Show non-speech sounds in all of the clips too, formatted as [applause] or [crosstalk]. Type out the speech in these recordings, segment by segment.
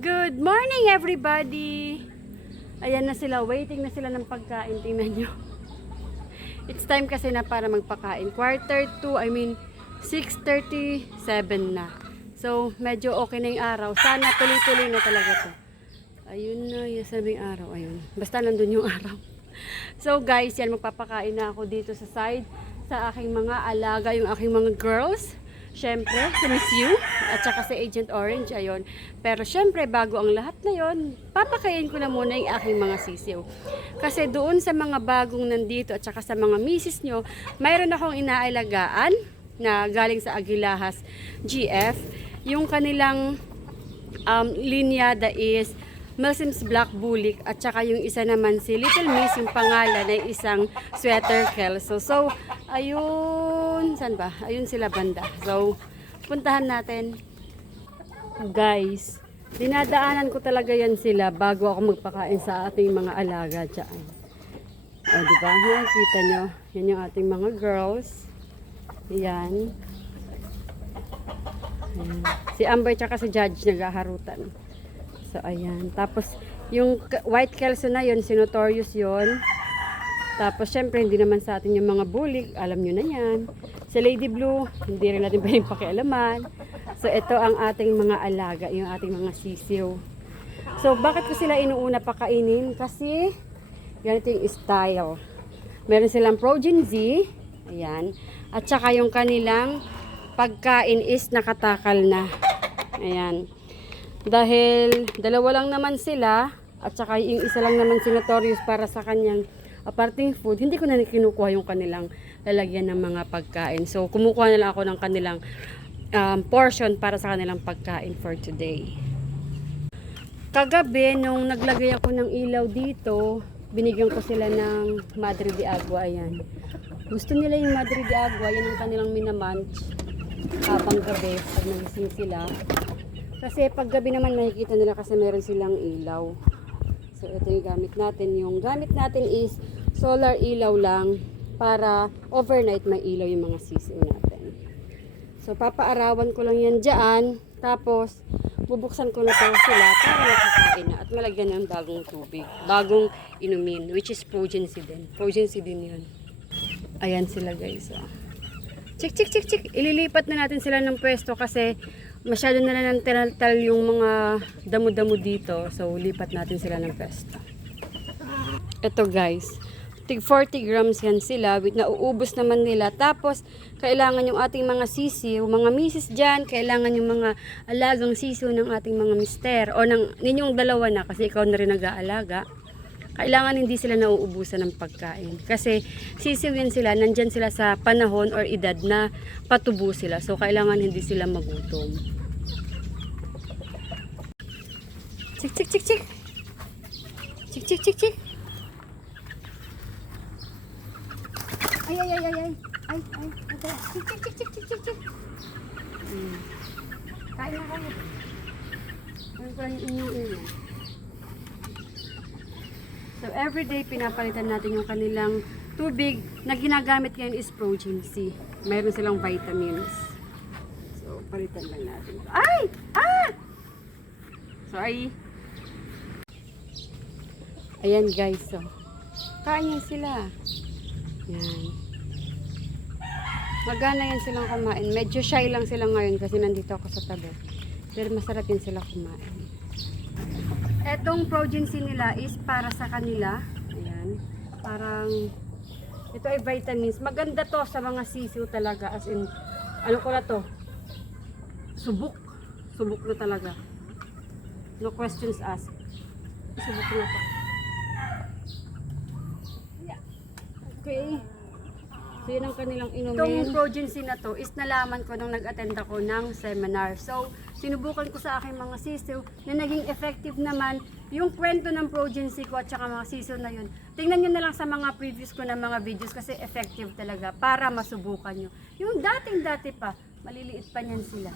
Good morning everybody! Ayan na sila, waiting na sila ng pagkain. Tingnan nyo. It's time kasi na para magpakain. Quarter to, I mean, 6.37 na. So, medyo okay na yung araw. Sana tuloy-tuloy na talaga to. Ayun na, yung sabing araw. Ayun. Basta nandun yung araw. [laughs] So guys, yan magpapakain na ako dito sa side sa aking mga alaga, yung aking mga girls. Syempre, si Miss You at saka si Agent Orange, ayun. Pero syempre, bago ang lahat na yon, papakain ko na muna yung aking mga sisiw. Kasi doon sa mga bagong nandito at saka sa mga misis nyo, mayroon akong inaalagaan na galing sa Agilahas GF. Yung kanilang um, linyada is Milsim's Black Bullik at saka yung isa naman si Little Miss yung pangalan ay isang sweater kelso. So, ayun, saan ba? Ayun sila banda. So, puntahan natin. Guys, dinadaanan ko talaga yan sila bago ako magpakain sa ating mga alaga dyan. O, di ba? Nakikita nyo? Yan yung ating mga girls. Yan. Ayan. Si Amber tsaka si Judge naghaharutan. So, ayan. Tapos, yung white kelso na yun, si Notorious yun. Tapos, syempre, hindi naman sa atin yung mga bully. Alam nyo na yan. Sa Lady Blue, hindi rin natin [laughs] pwedeng pakialaman. So, ito ang ating mga alaga, yung ating mga sisiw. So, bakit ko sila inuuna pakainin? Kasi, ganito yung style. Meron silang Progen Z. Ayan. At saka yung kanilang pagkain is nakatakal na. Ayan. Dahil dalawa lang naman sila at saka yung isa lang naman si Notorious para sa kanyang aparting food, hindi ko na kinukuha yung kanilang lalagyan ng mga pagkain. So, kumukuha na lang ako ng kanilang um, portion para sa kanilang pagkain for today. Kagabi, nung naglagay ako ng ilaw dito, binigyan ko sila ng Madre de Agua. Ayan. Gusto nila yung Madre de Agua, yan ang kanilang minamunch habang gabi pag nagising sila. Kasi pag gabi naman makikita nila kasi meron silang ilaw. So ito yung gamit natin. Yung gamit natin is solar ilaw lang para overnight may yung mga sisiw natin. So papaarawan ko lang yan dyan. Tapos bubuksan ko na to sila para makakain na at malagyan ng bagong tubig. Bagong inumin which is Progency din. Progency din yun. Ayan sila guys. Oh. Chik, chik, chik, chik. Ililipat na natin sila ng pwesto kasi masyado na lang tinaltal yung mga damo-damo dito. So, lipat natin sila ng pwesto. Ito guys. Tig 40 grams yan sila. With nauubos naman nila. Tapos, kailangan yung ating mga sisiw, mga misis dyan, kailangan yung mga alagang sisiw ng ating mga mister. O ng ninyong dalawa na kasi ikaw na rin nag-aalaga kailangan hindi sila nauubusan ng pagkain. Kasi sisiwin sila, nandyan sila sa panahon or edad na patubo sila. So, kailangan hindi sila magutom. Chik, chik, chik, chik. Chik, chik, chik, chik. Ay, ay, ay, ay, ay. Ay, ay, ito. Chik, chik, chik, chik, chik, chik, chik. Hmm. Kain na kayo. Ano pa yung inyong inyo? So, pinapalitan natin yung kanilang tubig na ginagamit ngayon is Progen C. Meron silang vitamins. So, palitan lang natin. Ay! Ah! Sorry. Ayan guys, so. Kain sila. Yan. Magana yan silang kumain. Medyo shy lang sila ngayon kasi nandito ako sa tabi. Pero masarap yan sila kumain. Etong progency nila is para sa kanila. Ayan. Parang, ito ay vitamins. Maganda to sa mga sisiw talaga. As in, ano ko na to? Subok. Subok na talaga. No questions asked. Subok na to. Okay. So, yun ang kanilang inumin. Itong progency na to is nalaman ko nung nag-attend ako ng seminar. So, sinubukan ko sa aking mga sisiw na naging effective naman yung kwento ng progency ko at saka mga sisiw na yun. Tingnan nyo na lang sa mga previous ko na mga videos kasi effective talaga para masubukan nyo. Yung dating-dati pa, maliliit pa niyan sila.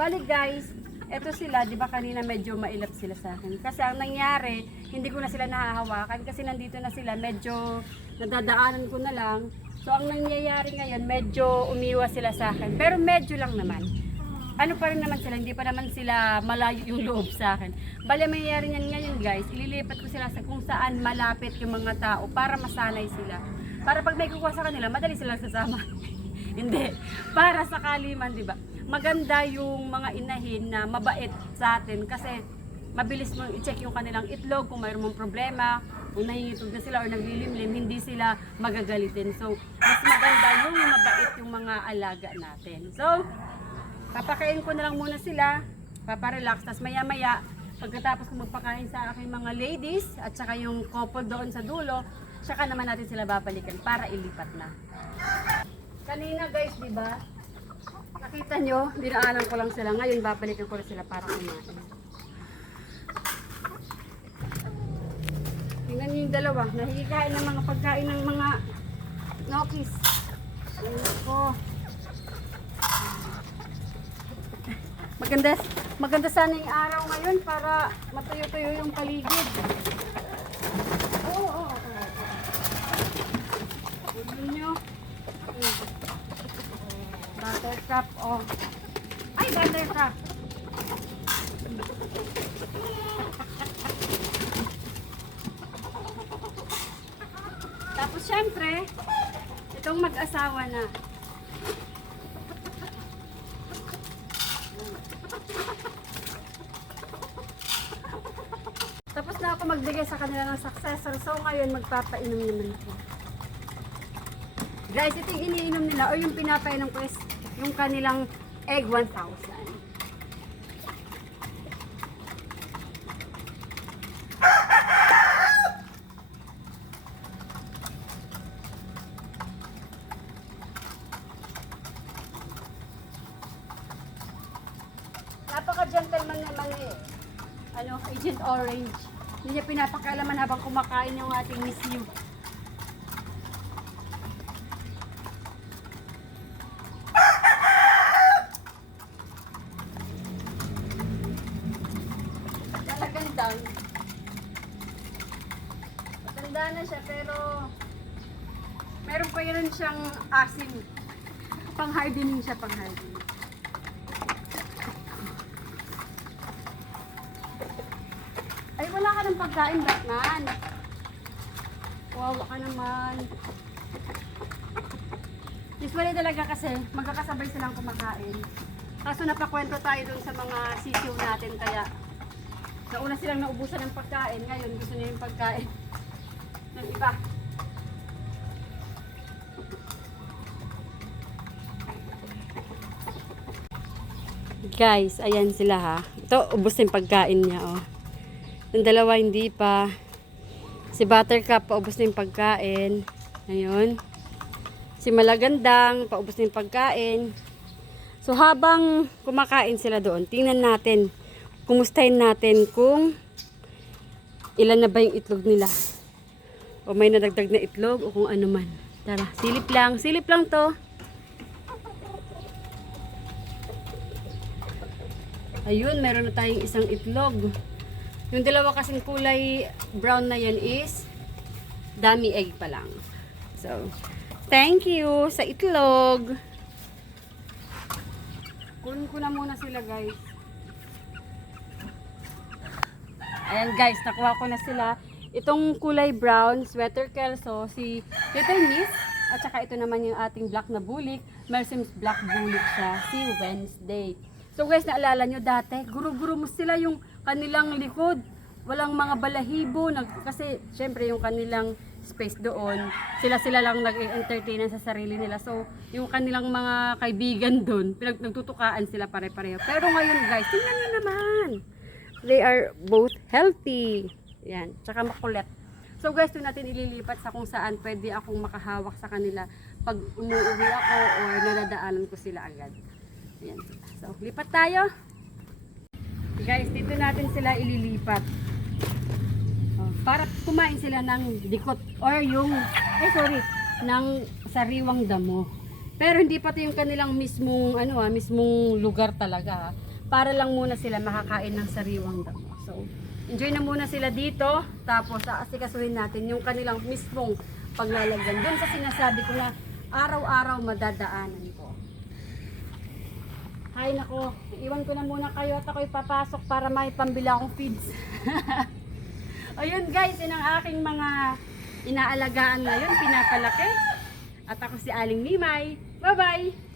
Balik guys, eto sila, di ba kanina medyo mailap sila sa akin. Kasi ang nangyari, hindi ko na sila nahahawakan kasi nandito na sila, medyo nadadaanan ko na lang. So ang nangyayari ngayon, medyo umiwas sila sa akin. Pero medyo lang naman. ano pa rin naman sila, hindi pa naman sila malayo yung loob sa akin. Bale, mangyayari niyan ngayon guys, ililipat ko sila sa kung saan malapit yung mga tao para masanay sila. Para pag may kukuha sa kanila, madali silang sasama. [laughs] hindi. Para sakali man, di ba? Maganda yung mga inahin na mabait sa atin kasi mabilis mo i-check yung kanilang itlog kung mayroon mong problema, kung nahingitog na sila or naglilimlim, hindi sila magagalitin. So, mas maganda yung mabait yung mga alaga natin. So, papakain ko na lang muna sila, paparelax, tapos maya maya, pagkatapos ko magpakain sa aking mga ladies, at saka yung couple doon sa dulo, saka naman natin sila babalikan para ilipat na. Kanina guys, di ba? Nakita nyo, dinaanan ko lang sila. Ngayon, babalikan ko na sila para kumain. Tingnan nyo yung dalawa. Nahihikain ng mga pagkain ng mga nokis. Ayun. Maganda, maganda sana yung araw ngayon para matuyo-tuyo yung paligid. Oo, oo, oo. Tignan nyo. Mm. Oh. Ay, buttercup. Tapos syempre, itong mag-asawa na. Tapos na ako magbigay sa kanila ng successor. So ngayon magpapainom naman ako. Guys, ito yung iniinom nila o yung pinapainom ko is yung kanilang egg 1000. Napaka-gentleman naman eh. Ano, Agent Orange. Hindi niya pinapakalaman habang kumakain yung ating Miss You. Talagandang. Matanda na siya pero meron pa yun siyang asim. Pang hardening siya, pang hardening. Ay, wala ka ng pagkain, Batman. Wawa ka naman. Usually talaga kasi, magkakasabay silang kumakain. Kaso napakwento tayo dun sa mga sisiw natin, kaya nauna silang naubusan ng pagkain, ngayon gusto niya yung pagkain [laughs] ng iba. Guys, ayan sila ha. Ito, ubos na yung pagkain niya, oh. Yung dalawa hindi pa. Si Buttercup, paubos na yung pagkain. Ayun. Si Malagandang, paubos na yung pagkain. So, habang kumakain sila doon, tingnan natin, kumustahin natin kung ilan na ba yung itlog nila. O may nadagdag na itlog o kung ano man. Tara, silip lang. Silip lang to. Ayun, meron na tayong isang itlog. Yung dalawa kasing kulay brown na yan is dummy egg pa lang. So, thank you sa itlog. Kunin ko na muna sila guys. Ayan guys, nakuha ko na sila. Itong kulay brown, sweater kelso, si Little Miss. At saka ito naman yung ating black na bulik. Mersim's black bulik siya, si Wednesday. So guys, naalala nyo dati, guru-guru mo sila yung kanilang likod. Walang mga balahibo. Nag, kasi syempre yung kanilang space doon, sila-sila lang nag-entertain sa sarili nila. So, yung kanilang mga kaibigan doon, pinag nagtutukaan sila pare-pareho. Pero ngayon guys, tingnan nyo naman. They are both healthy. Yan, tsaka makulit. So guys, doon natin ililipat sa kung saan pwede akong makahawak sa kanila pag umuwi ako or nadadaanan ko sila agad. Ayan. So, lipat tayo. Guys, dito natin sila ililipat. Oh, para kumain sila ng dikot or yung, eh sorry, ng sariwang damo. Pero hindi pa 'to yung kanilang mismong ano ah, mismong lugar talaga. ah. Para lang muna sila makakain ng sariwang damo. So, enjoy na muna sila dito. Tapos aasikasuhin natin yung kanilang mismong paglalagyan. Doon sa sinasabi ko na araw-araw madadaanan ko. Hay nako, iwan ko na muna kayo at ako'y papasok para may pambila akong feeds. [laughs] Ayun guys, yun ang aking mga inaalagaan ngayon, pinapalaki. At ako si Aling Mimay. Bye-bye!